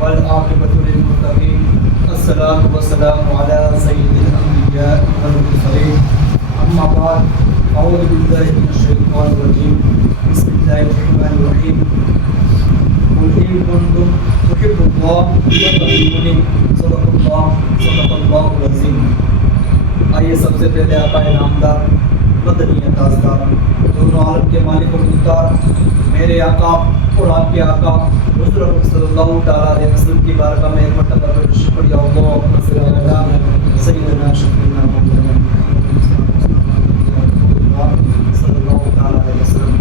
والعاقبۃ للمتقین الصلاۃ والسلام علی سید الانبیاء والمرسلین اما بعد اعوذ باللہ من الشیطان الرجیم بسم اللہ الرحمن الرحیم قل ان کنتم تحبون اللہ فاتبعونی صدق اللہ العظیم۔ آئیے سب سے پہلے آقا نامدار مدنی تاجدار دونوں عالم کے مالک و مختار میرے آقا اور آپ کے آقا حضور صلی اللہ تعالیٰ علیہ وسلم کی بارگاہ میں ایک مرتبہ پر شکریہ اللہم صلی اللہ علیہ سیدنا شفیعنا محمد صلی اللہ تعالیٰ علیہ وسلم۔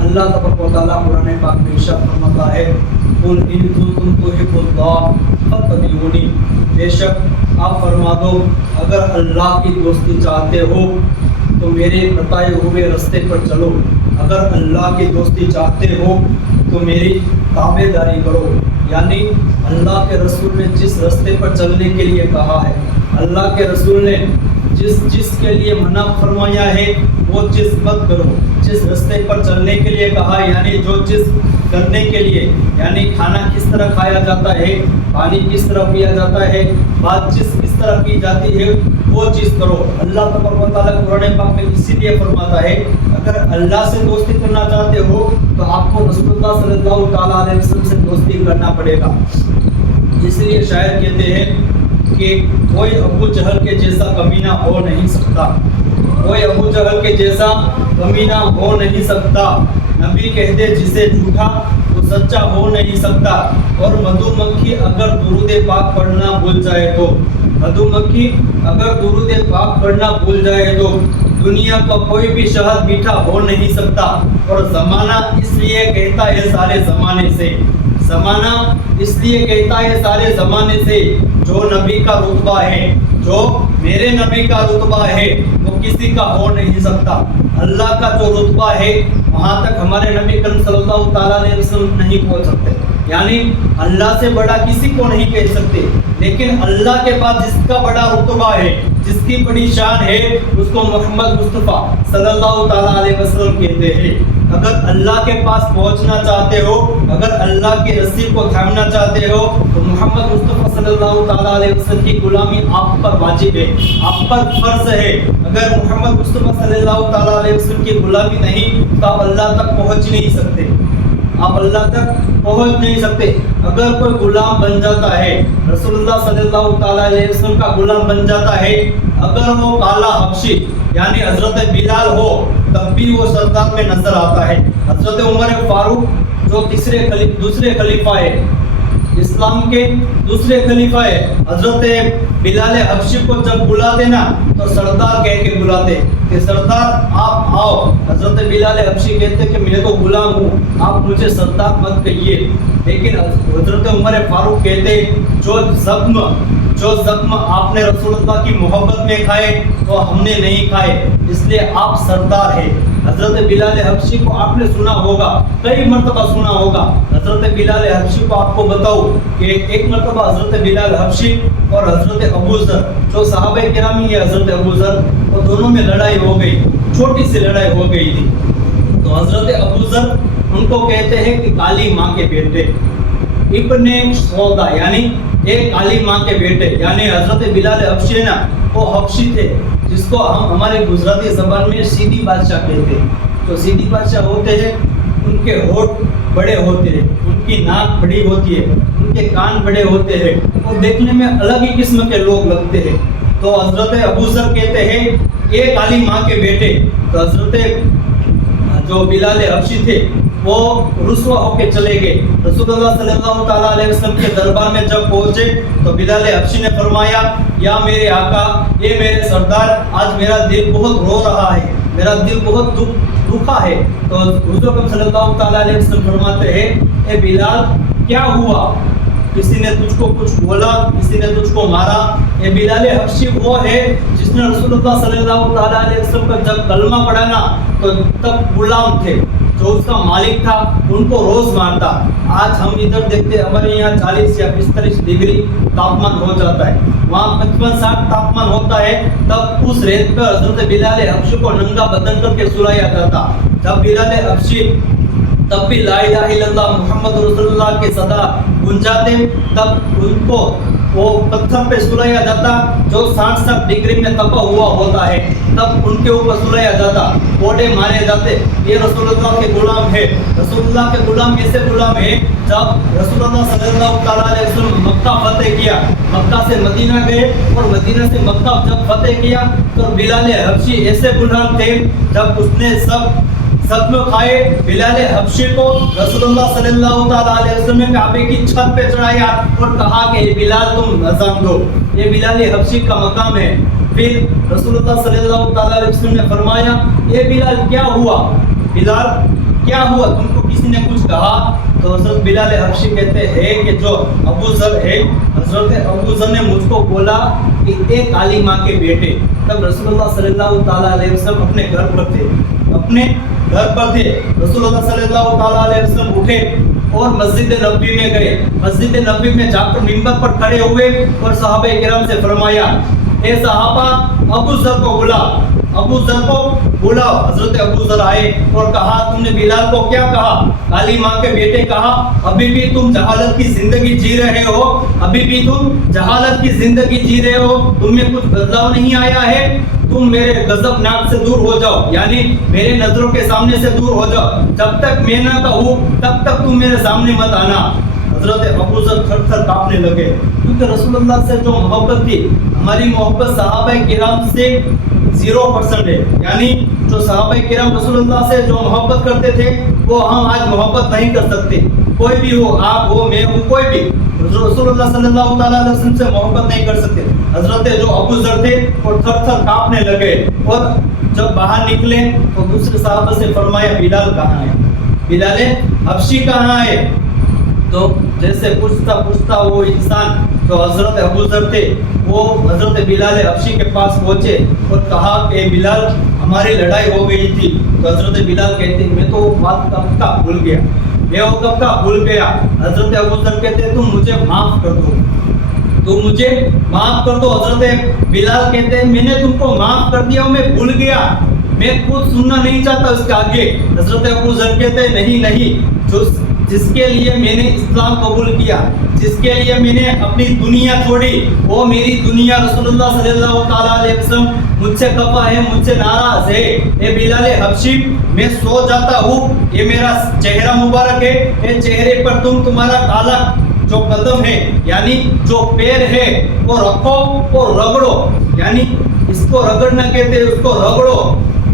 اللہ تبارک و تعالیٰ قرآن پاک میں ارشاد فرماتا ہے قل ان کنتم تحبون اللہ فاتبعونی، بے شک آپ فرما دو اگر اللہ کی دوستی چاہتے ہو تو میرے بتائے ہوئے راستے پر چلو، اگر اللہ کی دوستی چاہتے ہو تو میری تابع داری کرو۔ یعنی اللہ کے رسول نے جس راستے پر چلنے کے لیے کہا ہے، اللہ کے رسول نے جس کے لیے منع فرمایا ہے وہ چیز مت کرو۔ جس راستے پر چلنے کے لیے کہا ہے یعنی جو چیز کرنے کے لیے، یعنی کھانا کس طرح کھایا جاتا ہے، پانی کس طرح پیا جاتا ہے، بات چیز کس طرح کی جاتی ہے وہ چیز کرو۔ اللہ تبارک و تعالیٰ قرآن پاک میں اسی لیے فرماتا ہے اگر اللہ سے دوستی کرنا چاہتے ہو تو آپ کو رسول اللہ صلی اللہ تعالیٰ علیہ وسلم سے دوستی کرنا پڑے گا۔ اس لیے شاعر کہتے ہیں کہ کوئی ابو جہل کے جیسا کمینہ ہو نہیں سکتا، کوئی ابو جہل کے جیسا کمینہ ہو نہیں سکتا، نبی کہتے جسے جھوٹا وہ سچا ہو نہیں سکتا، اور مدھو مکھی اگر درود پاک پڑھنا بھول جائے تو، مدھو مکھی اگر درود پاک پڑھنا بھول جائے تو دنیا کا کوئی بھی شہد میٹھا ہو نہیں سکتا۔ اور زمانہ اس لیے کہتا ہے سارے زمانے سے، زمانہ اس لیے کہتا ہے سارے زمانے سے جو نبی کا رتبہ ہے، جو میرے نبی کا رتبہ ہے وہ کسی کا ہو نہیں سکتا۔ اللہ کا جو رتبہ ہے وہاں تک ہمارے نبی کریم صلی اللہ تعالیٰ علیہ وسلم نہیں پہنچ سکتے، یعنی اللہ سے بڑا کسی کو نہیں کہہ سکتے، لیکن اللہ کے پاس جس کا بڑا رتبہ ہے، جس کی بڑی شان ہے، اس کو محمد مصطفیٰ صلی اللہ تعالیٰ علیہ وسلم کہتے ہیں۔ اگر اللہ کے پاس پہنچنا چاہتے ہو، اگر اللہ کی رسی کو تھامنا چاہتے ہو تو محمد مصطفیٰ صلی اللہ تعالیٰ علیہ وسلم کی غلامی آپ پر واجب ہے، آپ پر فرض ہے۔ اگر محمد مصطفیٰ صلی اللہ تعالیٰ علیہ وسلم کی غلامی نہیں تو آپ اللہ تک پہنچ نہیں سکتے، آپ اللہ تک پہنچ نہیں سکتے۔ اگر کوئی غلام بن جاتا ہے، رسول اللہ صلی اللہ تعالیٰ علیہ وسلم کا غلام بن جاتا ہے، اگر وہ کالا حبشی یعنی حضرت بلال ہو تب بھی وہ سردار میں نظر آتا ہے۔ حضرت عمر فاروق جو دوسرے خلیفہ ہے، اسلام کے دوسرے خلیفہ ہے، حضرت بلال حبشی کو جب بلاتے نا تو سردار کہہ کے بلاتے کہ سردار آپ آؤ۔ حضرت بلال حبشی کہتے کہ میں تو غلام ہوں، آپ مجھے سردار مت کہیے، لیکن حضرت عمر فاروق کہتے جو زخم آپ نے رسول اللہ کی محبت میں کھائے تو ہم نے نہیں کھائے، اس لیے آپ سردار ہیں۔ حضرت بلال حبشی کو آپ نے سنا ہوگا، کئی مرتبہ سنا ہوگا۔ حضرت بلال حبشی کو آپ کو بتاؤ کہ ایک مرتبہ حضرت بلال حبشی اور حضرت ابو ذر جو صحابہ کرام ہے، حضرت ابو ذر، وہ دونوں میں لڑائی ہو گئی، چھوٹی سی لڑائی ہو گئی تھی۔ تو حضرت ابو ذر ان کو کہتے ہیں کہ کالی ماں کے بیٹے، ابن سودا یعنی ایک کالی ماں کے بیٹے، یعنی حضرت بلال حبشی نا وہ حبشی تھے جس کو ہم ہمارے گجراتی زبان میں سیدھی بادشاہ کہتے ہیں۔ جو سیدھی بادشاہ ہوتے ہیں ان کے ہونٹ بڑے ہوتے ہیں، ان کی ناک بڑی ہوتی ہے، ان کے کان بڑے ہوتے ہیں، وہ دیکھنے میں الگ ہی قسم کے لوگ لگتے ہیں۔ تو حضرت ابو ذر کہتے ہیں یہ کالی ماں کے بیٹے، تو حضرت جو بلال حبشی تھے وہ رسوا ہو کے چلے گئے۔ رسول اللہ صلی اللہ تعالیٰ علیہ وسلم کے دربار میں جب پہنچے تو بلال حبشی نے فرمایا یا میرے آقا، یہ میرے سردار، آج میرا دل بہت رو رہا ہے، میرا دل بہت دکھا ہے۔ تو حضور صلی اللہ تعالیٰ علیہ وسلم فرماتے ہیں اے بلال کیا ہوا، کسی نے تجھ کو کچھ بولا، کسی نے تجھ کو مارا؟ اے بلال حبشی وہ ہے جس نے رسول اللہ صلی اللہ تعالیٰ علیہ وسلم کا جب کلمہ پڑھا نا تو تب غلام تھے، جو اس کا مالک تھا ان کو روز مارتا۔ آج ہم ادھر دیکھتے ہمارے یہاں 40 یا 45 ڈگری تاپمان ہو جاتا ہے، وہاں 55-60 تاپمان ہوتا ہے، تب اس ریت پر حضرت بلال حبشی کو ننگا بدن کر کے سلایا جاتا۔ جب بلال حبشی तब भी ला इलाहा इल्लल्लाह मोहम्मद रसूलुल्लाह के सदा गुंजाते, तब उनको वो पत्थर पे सुलाया जाता जो 60 डिग्री में तपा हुआ होता है, तब उनके ऊपर सुलाया जाता, कोड़े मारे जाते। ये रसूलुल्लाह के गुलाम है। रसूलुल्लाह के गुलाम ऐसे गुलाम है, जब रसूलुल्लाह सल्लल्लाहु अलैहि वसल्लम मक्का फतेह किया, मक्का से मदीना गए और मदीना से मक्का जब फतेह किया तो बिलाल हबशी ऐसे गुलाम थे, जब उसने सब सदमे खाए, बिलाल हबशी को रसूलुल्लाह सल्लल्लाहु अलैहि वसल्लम ने काबे की छत पे चढ़ाया और कहा कि बिलाल तुम अज़ान दो, ये बिलाल हबशी का मकाम है। फिर रसूलुल्लाह सल्लल्लाहु अलैहि वसल्लम ने फरमाया, ये बिलाल क्या हुआ, बिलाल क्या हुआ, तुमको किसी ने कुछ कहा? तो हज़रत बिलाल हबशी कहते हैं कि जो अबू ज़र है, हज़रत अबू ज़र ने मुझको बोला कि एक काली माँ के बेटे। तब रसूलुल्लाह सल्लल्लाहु अलैहि वसल्लम अपने घर पर थे, अपने घर पर थे। रसूलुल्लाह सल्लल्लाहु अलैहि वसल्लम उठे और मस्जिद नबवी में गए। मस्जिद नबवी में जाकर मिंबर पर खड़े हुए और सहाबे किराम से फरमाया, ए सहाबा अबू ज़र को बुला, अबू ज़र को बुलाओ। हजरत अबू ज़र आए और कहा, तुमने बिलाल को क्या कहा? काली माँ के बेटे कहा, अभी भी तुम जहालत की जिंदगी जी रहे हो, अभी भी तुम जहालत की जिंदगी जी रहे हो, तुम में कुछ बदलाव नहीं आया है, तुम मेरे गजब नाक से दूर हो जाओ, यानी मेरे नजरों के सामने से दूर हो जाओ, जब तक मैं ना कहूँ तब तक तुम मेरे सामने मत आना। हजरत अबू ज़र थर-थर कांपने लगे, क्योंकि रसूलुल्लाह से जो मोहब्बत थी, हमारी मोहब्बत सहाबा किराम से 0% है, यानी जो सहाबा किराम रसूलुल्लाह से जो मोहब्बत करते थे वो हम आज मोहब्बत नहीं कर सकते। कोई भी हो, आप हो, मैं हूँ, कोई भी रसूलुल्लाह सल्लल्लाहु अलैहि वसल्लम से मोहब्बत नहीं कर सकते। हजरत जो अबू ज़र थे वो थर-थर कांपने लगे और जब बाहर निकले तो दूसरे साहबा से फरमाया, बिलाल कहाँ है, बिलाल हबशी कहाँ है? तो जैसे पूछता पूछता वो इंसान जो हजरत अबू ज़र थे वो हजरत बिलाल हबशी के पास पहुंचे और कहा कि बिलाल हमारी लड़ाई हो गई थी। तो हजरत बिलाल कहते, मैं तो बात कब का भूल गया, मैं वो कब का भूल गया। हजरत अबू ज़र कहते, तुम मुझे माफ कर दो, तुम मुझे माफ कर दो। हजरत बिलाल कहते हैं, मैंने तुमको माफ कर दिया, मैं भूल गया, मैं खुद सुनना नहीं चाहता उसके आगे। हजरत अबू ज़र कहते हैं, नहीं नहीं, जो जिसके लिए मैंने इस्लाम कबूल किया, जिसके लिए मैंने अपनी दुनिया छोड़ी, वो मेरी दुनिया रसूलुल्लाह सल्लल्लाहु अलैहि वसल्लम मुझसे खफा है, मुझसे नाराज है। ये बिलाल हबशी, मैं सो जाता हूँ, ये मेरा चेहरा मुबारक है, ये चेहरे पर तुम्हारा काला जो कदम है, यानी जो पैर है, वो रखो और रगड़ो, यानी इसको रगड़ना कहते हैं, उसको रगड़ो,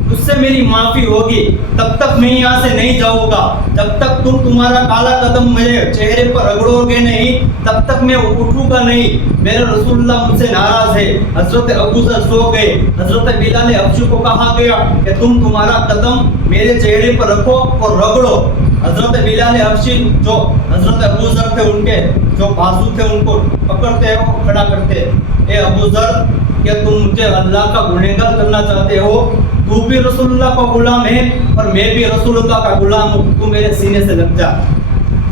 उससे मेरी माफी होगी। तब तक मैं यहाँ से नहीं जाऊंगा, जब तक तुम्हारा काला कदम मेरे चेहरे पर रगड़ोगे नहीं, तब तक मैं उठूंगा नहीं। मेरे रसूलुल्लाह मुझसे नाराज है। हजरत अबू ज़र सो गए। हजरत बिलाल हबशी को कहा गया कि तुम्हारा कदम मेरे चेहरे पर रखो और रगड़ो। हजरत बिलाल हबशी जो हजरत अबू ज़र थे, उनके जो बाजू थे उनको पकड़ते हैं और खड़ा करते हैं। ए अबू ज़र, क्या तुम मुझे अल्लाह का गुनहगार करना चाहते हो? तू भी रसूलुल्लाह का गुलाम है और मैं भी रसूलुल्लाह का गुलाम हूँ, तू मेरे सीने से लग जा,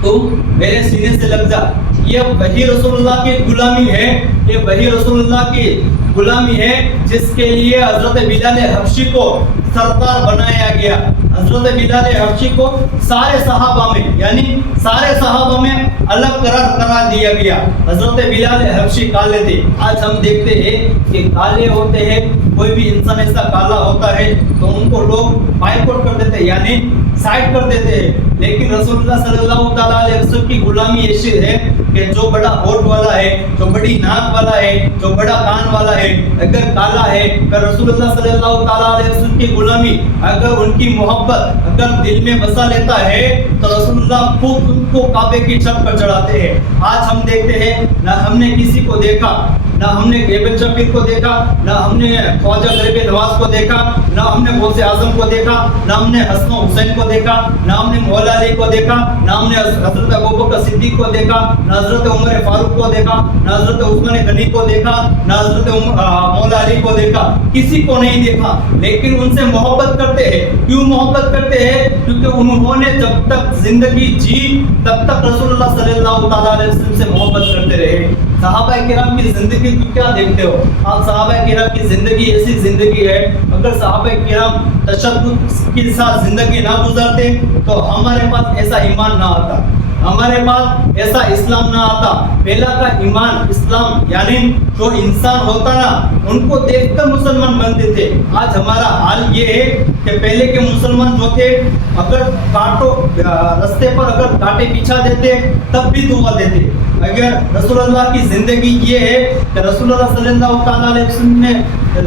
तुम मेरे सीने से लग जा। ये वही रसूलुल्लाह की गुलामी है, ये वही रसूलुल्लाह की गुलामी है जिसके लिए हजरत बिलाल हबशी को सरदार बनाया गया। हजरत बिलाल हबशी को सारे सहाबा में, यानी सारे सहाबा में अलग करार दिया गया। हजरत बिलाल हबशी काले थे। आज हम देखते हैं कि काले होते हैं, कोई भी इंसान ऐसा काला होता है तो उनको लोग बाइकआउट कर देते हैं, यानी साइड कर देते हैं। लेकिन रसूलुल्लाह सल्लल्लाहु अलैहि वसल्लम की गुलामी ऐसी है कि जो बड़ा होठ वाला है, जो बड़ी नाक वाला है, जो बड़ा कान वाला है, अगर काला है, अगर रसूलुल्लाह सल्लल्लाहु अलैहि वसल्लम की गुलामी, अगर उनकी मोहब्बत अगर दिल में बसा लेता है तो रसूलुल्लाह खुद उनको काबे की छत पर चढ़ाते हैं। आज हम देखते हैं, ना हमने किसी को देखा, ना हमने गेबन शफीक को देखा, ना हमने ख्वाजा गरीब नवाज को देखा, ना हमने गौसे आजम को देखा, ना हमने हसन हुसैन को देखा, ना हमने मौला अली को देखा, ना हमने हजरत अबू बकर सिद्दीक को देखा, ना हजरत उमर फारूक को देखा, ना हजरत उस्मान गनी को देखा, ना हजरत मौला अली को देखा, किसी को नहीं देखा। लेकिन उनसे मोहब्बत करते हैं। क्यों मोहब्बत करते हैं? क्योंकि उन्होंने जब तक जिंदगी जी तब तक रसूलुल्लाह सल्लल्लाहु अलैहि वसल्लम से मोहब्बत करते रहे। सहाबा किराम की जिंदगी को क्या देखते हो? आप सहाबा किराम की जिंदगी ऐसी जिंदगी है, अगर सहाबा किराम तशद्दुद के साथ जिंदगी ना गुजारते तो हमारे पास ऐसा ईमान ना आता, हमारे पास ऐसा इस्लाम ना आता। पहला का ईमान इस्लाम यानी जो इंसान होता ना उनको देखकर मुसलमान बनते थे। आज हमारा हाल ये है कि पहले के मुसलमान जो थे अगर कांटो रास्ते पर अगर कांटे बिछा देते तब भी दुआ देते। अगर रसूलुल्लाह की जिंदगी ये है कि रसूलुल्लाह सल्लल्लाहु अलैहि वसल्लम ने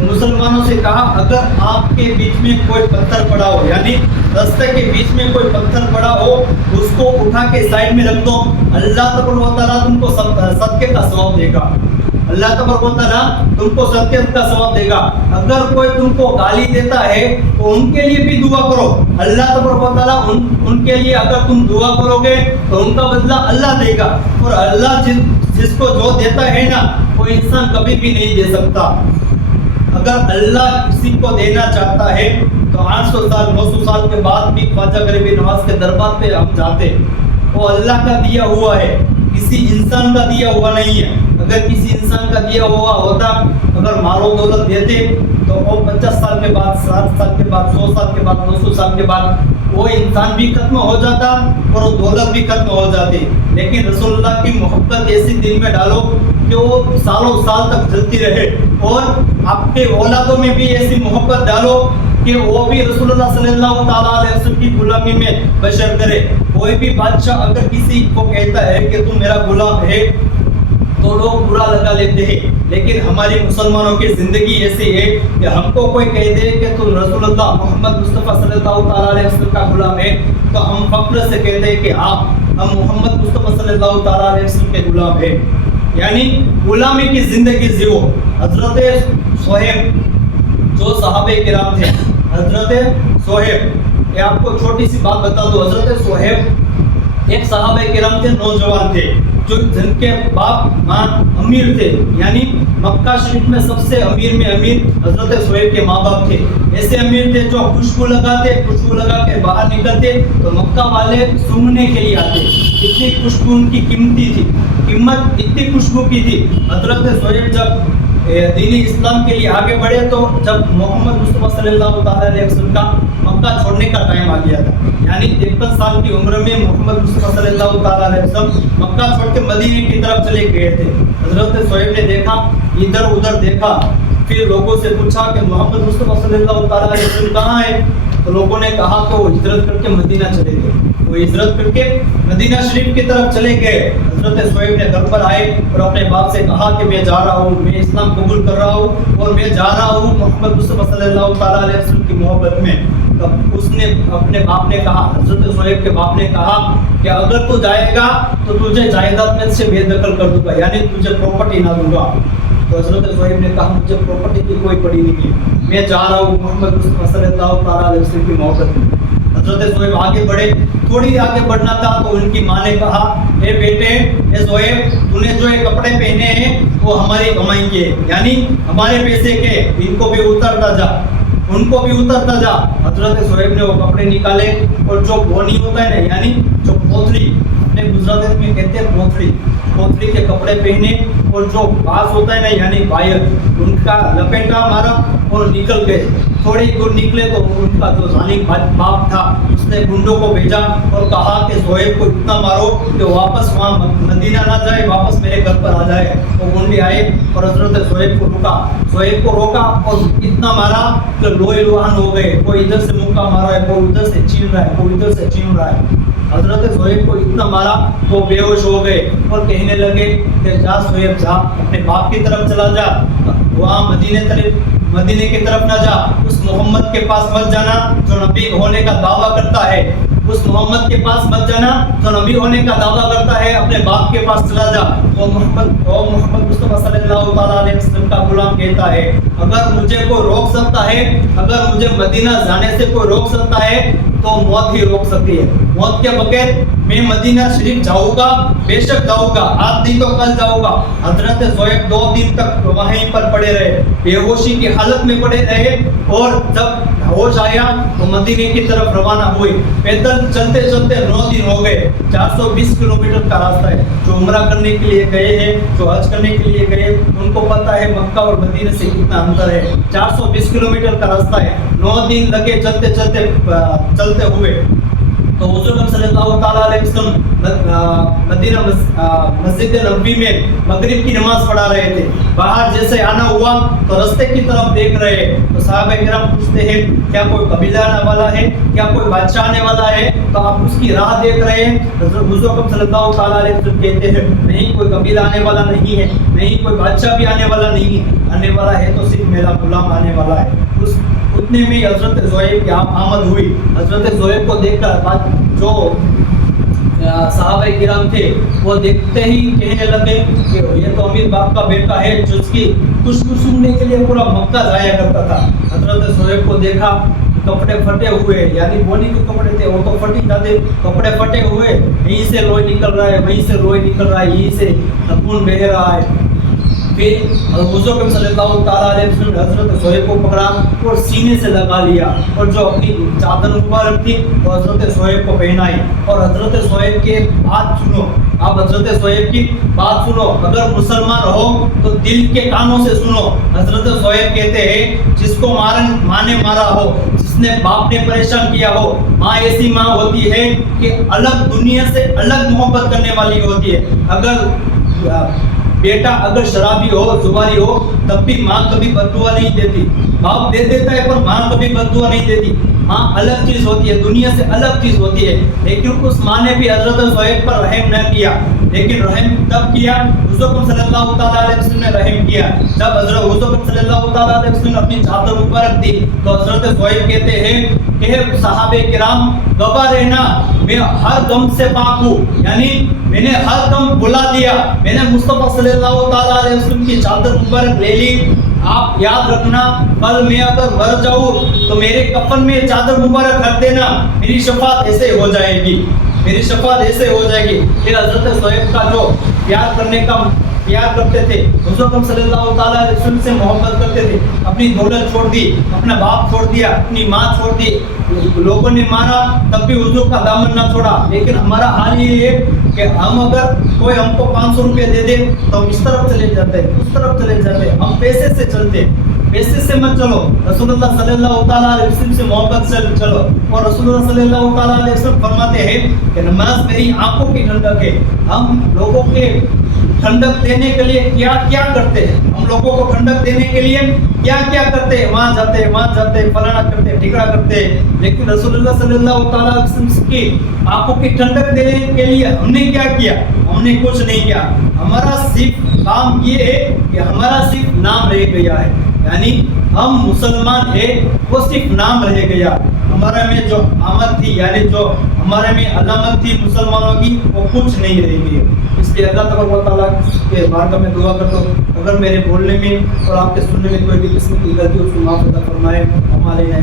मुसलमानों से कहा अगर आपके बीच में कोई पत्थर पड़ा हो, यानी रास्ते के बीच में कोई पत्थर पड़ा हो उसको उठा के साइड में रख दो, अल्लाह तबारक व तआला तुमको सदके का सवाब देगा, अल्लाह तबारक व तआला तुमको सदके का सवाब देगा। अगर कोई तुमको गाली देता है तो उनके लिए भी दुआ करो, अल्लाह तबारक व तआला उनके लिए अगर तुम दुआ करोगे तो उनका बदला अल्लाह देगा। और अल्लाह जिसको जो देता है ना वो इंसान कभी भी नहीं दे सकता। अगर अल्लाह किसी को देना चाहता है तो 800 साल 900 साल के बाद भी ख्वाजा गरीब नवाज के दरबार पे हम जाते, वो अल्लाह का दिया हुआ है, किसी इंसान का दिया हुआ नहीं है। अगर किसी इंसान का दिया हुआ होता, अगर मालो दौलत देते तो वो 50 साल के बाद 60 साल के बाद 100 साल के बाद 200 साल के बाद वो इंसान भी खत्म हो जाता और वो दौलत भी खत्म हो जाती। लेकिन रसूलुल्लाह की मोहब्बत ऐसी दिल में डालो कि वो सालों साल तक चलती रहे, और आपके औलादों में भी ऐसी मोहब्बत डालो कि वो भी रसूलुल्लाह सल्लल्लाहु अलैहि वसल्लम की गुलामी में बशर करे। कोई भी बादशाह अगर किसी को कहता है कि तुम मेरा गुलाम है तो लोग बुरा लगा लेते हैं, लेकिन हमारी मुसलमानों की जिंदगी ऐसी है कि हमको कोई कह दे कि तुम रसूलुल्लाह मोहम्मद मुस्तफ़ा सल्लल्लाहु अलैहि वसल्लम का गुलाम है तो हम फख्र से कहते हैं कि हम मोहम्मद मुस्तफ़ा सल्लल्लाहु अलैहि वसल्लम के गुलाम है, यानी गुलामी की जिंदगी जियो। हजरत सोहेब जो सहाबे किराम थे, हजरत सोहेब, ये आपको छोटी सी बात बता दो, हजरत सोहेब एक सहाबे किराम थे, नौजवान थे, जो जिनके बाप माँ अमीर थे, यानी मक्का शरीफ में सबसे अमीर में अमीर हजरत सोहेब के माँ बाप थे। ऐसे अमीर थे जो खुशबू लगा के बाहर निकलते तो मक्का वाले सूंघने के लिए आते, इतनी खुशबू उनकी कीमत इतनी खुशबू की थी। हजरत सोहेब जब दीनी इस्लाम के लिए आगे बढ़े तो जब मोहम्मद मुस्तफ़ा सल्लल्लाहु अलैहि वसल्लम का मक्का छोड़ने का टाइम आ गया था, यानी 53 साल की उम्र में मोहम्मद मुस्तफ़ा सल्लल्लाहु अलैहि वसल्लम मक्का छोड़ के मदीने की तरफ चले गए थे। हजरत सोहेब ने देखा, इधर उधर देखा, फिर लोगों से पूछा कि मोहम्मद मुस्तफ़ा सल्लल्लाहु अलैहि वसल्लम कहाँ है? तो लोगों ने कहा कि वो हिजरत करके मदीना चले गए, वो हिजरत करके मदीना शरीफ की तरफ चले गए। हजरत सोहेब ने घर पर आए और अपने बाप से कहा कि मैं जा रहा हूँ, मैं इस्लाम कबूल कर रहा हूँ और मैं जा रहा हूँ मोहम्मद मुस्तफ़ा सल्लल्लाहु अलैहि वसल्लम की मोहब्बत में। तब उसने अपने बाप ने कहा, हजरत सोहेब के बाप ने कहा कि अगर तू जाएगा तो तुझे जायदाद में से बेदखल कर दूंगा, यानी तुझे प्रॉपर्टी ना दूंगा। तो हजरत सोहेब ने कहा मुझे प्रॉपर्टी की कोई पड़ी नहीं है, मैं जा रहा हूँ मोहम्मद मुस्तफ़ा सल्लल्लाहु अलैहि वसल्लम की मोहब्बत में। हजरत सोहेब आगे बढ़े, थोड़ी आगे बढ़ना था तो उनकी माँ ने कहा, ए बेटे, ए सोहेब, तूने जो ये कपड़े पहने हैं वो हमारी कमाई के, यानी हमारे पैसे के, इनको भी उतरता जा, उनको भी उतरता जा। हजरत सोहेब ने वो कपड़े निकाले और जो बोनी होता है ना, यानी जो पोथली, अपने गुजराती में कहते हैं पोथली के कपड़े पहने और जो बास होता है ना, यानी बायर, उनका लपेटा मारा और निकल गए। थोड़ी दूर निकले तो उनका जो जालिम बाप था उसने गुंडों को भेजा और कहा कि सोहेब को इतना मारो कि वापस वहाँ मदीना ना जाए, वापस मेरे घर पर आ जाए। वो गुंडे आए और हजरत सोहेब को रोका और इतना मारा कि लोहे लुहान हो गए। कोई इधर से मुक्का मारा है, कोई उधर से छीन रहा है, कोई उधर से छीन रहा है। हजरत सोहेब को इतना मारा वो बेहोश हो गए और कहने लगे कि जा सोहेब जा, अपने बाप की तरफ चला जा, वहाँ मदीने की तरफ ना जा, उस मोहम्मद के पास मत जाना जो नबी होने का दावा करता है, उस मोहम्मद के पास मत जाना जो नबी होने का दावा करता है, अपने बाप के पास चला जा। वो मोहम्मद मुस्तफ़ा सल्लल्लाहु अलैहि वसल्लम का गुलाम कहता है, अगर मुझे कोई रोक सकता है, अगर मुझे मदीना जाने से कोई रोक सकता है تو موت ہی روک سکتی ہے. موت کے بغیر میں مدینہ شریف جاؤں گا, بے شک جاؤں گا, آج نہیں تو کل جاؤں گا. حضرت زہیب 2 دن تک وہیں پر پڑے رہے, بے ہوشی کی حالت میں پڑے رہے, اور جب ہوش آیا تو مدینے کی طرف روانہ ہوئے. پیدل چلتے چلتے 9 دن ہو گئے. 420 کلومیٹر کا راستہ ہے. جو عمرہ کرنے کے لیے گئے ہیں, جو حج کرنے کے لیے گئے, ان کو پتہ ہے مکہ اور مدینے سے کتنا انتر ہے. 420 کلومیٹر کا راستہ ہے. 9 دن لگے چلتے چلتے ہوئے. تو حضور صلی اللہ تعالیٰ علیہ وسلم مدینہ مسجد نبوی میں مغرب کی نماز پڑھا رہے تھے. باہر جیسے آنا ہوا تو رستے کی طرف دیکھ رہے, تو صحابہ کرام پوچھتے ہیں کیا کوئی قبیلہ آنے والا ہے, کیا کوئی بادشاہ آنے والا ہے, تو آپ اس کی راہ دیکھ رہے ہیں. حضور صلی اللہ تعالیٰ علیہ وسلم کہتے ہیں نہیں, کوئی قبیلہ آنے والا نہیں ہے, نہیں کوئی بادشاہ بھی آنے والا نہیں ہے, آنے والا ہے تو صرف میرا غلام آنے والا ہے. اتنے میں حضرت زہیب کی آمد ہوئی. حضرت زہیب کو دیکھ کر جو صحابہ کرام تھے وہ دیکھتے ہی کہنے لگے کہ یہ تو امیر باپ کا بیٹا ہے جو اس کی خوشبو سننے کے لیے پورا مکہ جایا کرتا تھا. حضرت زہیب کو دیکھا, کپڑے پھٹے ہوئے, یعنی بونی کے کپڑے تھے وہ تو پھٹی جاتے, کپڑے پھٹے ہوئے, یہیں سے لوئی نکل رہا ہے, وہیں سے لوئی نکل رہا ہے, یہیں سے خون بہہ رہا ہے. پھر حضور صلی اللہ تعالیٰ علیہ وسلم نے حضرت زہیب کو پکڑا اور سینے سے لگا لیا, اور جو اپنی چادر مبارک تھی وہ حضرت زہیب کو پہنائی. اور حضرت زہیب کے بات سنو, آپ حضرت زہیب کی بات سنو, اگر مسلمان ہو تو دل کے کانوں سے سنو. حضرت زہیب کہتے ہیں جس کو ماں نے مارا ہو, جس نے باپ نے پریشان کیا ہو, ماں ایسی ماں ہوتی ہے کہ الگ دنیا سے الگ محبت کرنے والی ہوتی ہے. اگر بیٹا اگر شرابی ہو, زواری ہو, تب بھی ماں کبھی بد دعا نہیں دیتی. باپ دے دیتا ہے پر ماں کبھی بد دعا نہیں دیتی. ماں الگ چیز ہوتی ہے, دنیا سے الگ چیز ہوتی ہے. لیکن اس ماں نے بھی حضرت زہیب پر رحم نہ کیا, لیکن رحم تب کیا حضور صلی اللہ تعالیٰ علیہ وسلم نے رحم کیا. جب حضرت حضور صلی اللہ تعالیٰ علیہ وسلم نے اپنی چادر مبارک دی تو حضرت زہیب کہتے ہیں کہ صحابہ کرام گواہ رہنا, میں ہر غم سے پاک ہوں, یعنی میں نے ہر غم بھلا دیا. میں نے مصطفیٰ صلی اللہ تعالیٰ علیہ وسلم کی چادر مبارک لے لی. آپ یاد رکھنا, کل میں اگر مر جاؤں تو میرے کفن میں چادر مبارک رکھ دینا, میری شفاعت ایسے ہو جائے گی, میری شفاعت ایسے ہو جائے گی. پھر حضرت زہیب کا جو پیار کرتے تھے, حضور صلی اللہ تعالیٰ علیہ وسلم سے محبت کرتے تھے, اپنی دولت چھوڑ دی, اپنا باپ چھوڑ دیا, اپنی ماں چھوڑ دی, لوگوں نے مارا تب بھی حضور کا دامن نہ چھوڑا. لیکن ہمارا حال یہ ہے کہ ہم اگر کوئی ہم کو 500 روپے دے دے تو ہم اس طرف چلے جاتے, اس طرف چلے جاتے, ہم پیسے سے چلتے. پیسے سے مت چلو, رسول اللہ صلی اللہ تعالیٰ علیہ وسلم سے محبت سے چلو. اور رسول اللہ صلی اللہ تعالیٰ علیہ وسلم فرماتے ہیں کہ نماز میری آنکھوں کی ٹھنڈک ہے. ہم لوگوں کے ٹھنڈک دینے کے لیے کیا کیا کرتے ہیں, ہم لوگوں کو ٹھنڈک دینے کے لیے کیا کیا کرتے ہیں, وہاں جاتے فلانا کرتے, ٹھکرا کرتے. لیکن رسول اللہ صلی اللہ تعالیٰ علیہ وسلم کی آنکھوں کی ٹھنڈک دینے کے لیے ہم نے کیا کیا, ہم نے کچھ نہیں کیا. ہمارا صرف کام یہ ہے کہ ہمارا صرف نام رہ گیا ہے, یعنی ہم مسلمان ہیں وہ صرف نام رہ گیا. ہمارے میں جو آمد تھی, یعنی جو ہمارے میں علامت تھی مسلمانوں کی, وہ کچھ نہیں رہ گئی. اس لیے اللہ تبارک و تعالیٰ کے بارگاہ میں دعا کرتا ہوں, اگر میرے بولنے میں اور آپ کے سننے میں کوئی بھی قسم کی غلطی اس کو معاف عطا فرمائے. ہمارے یہاں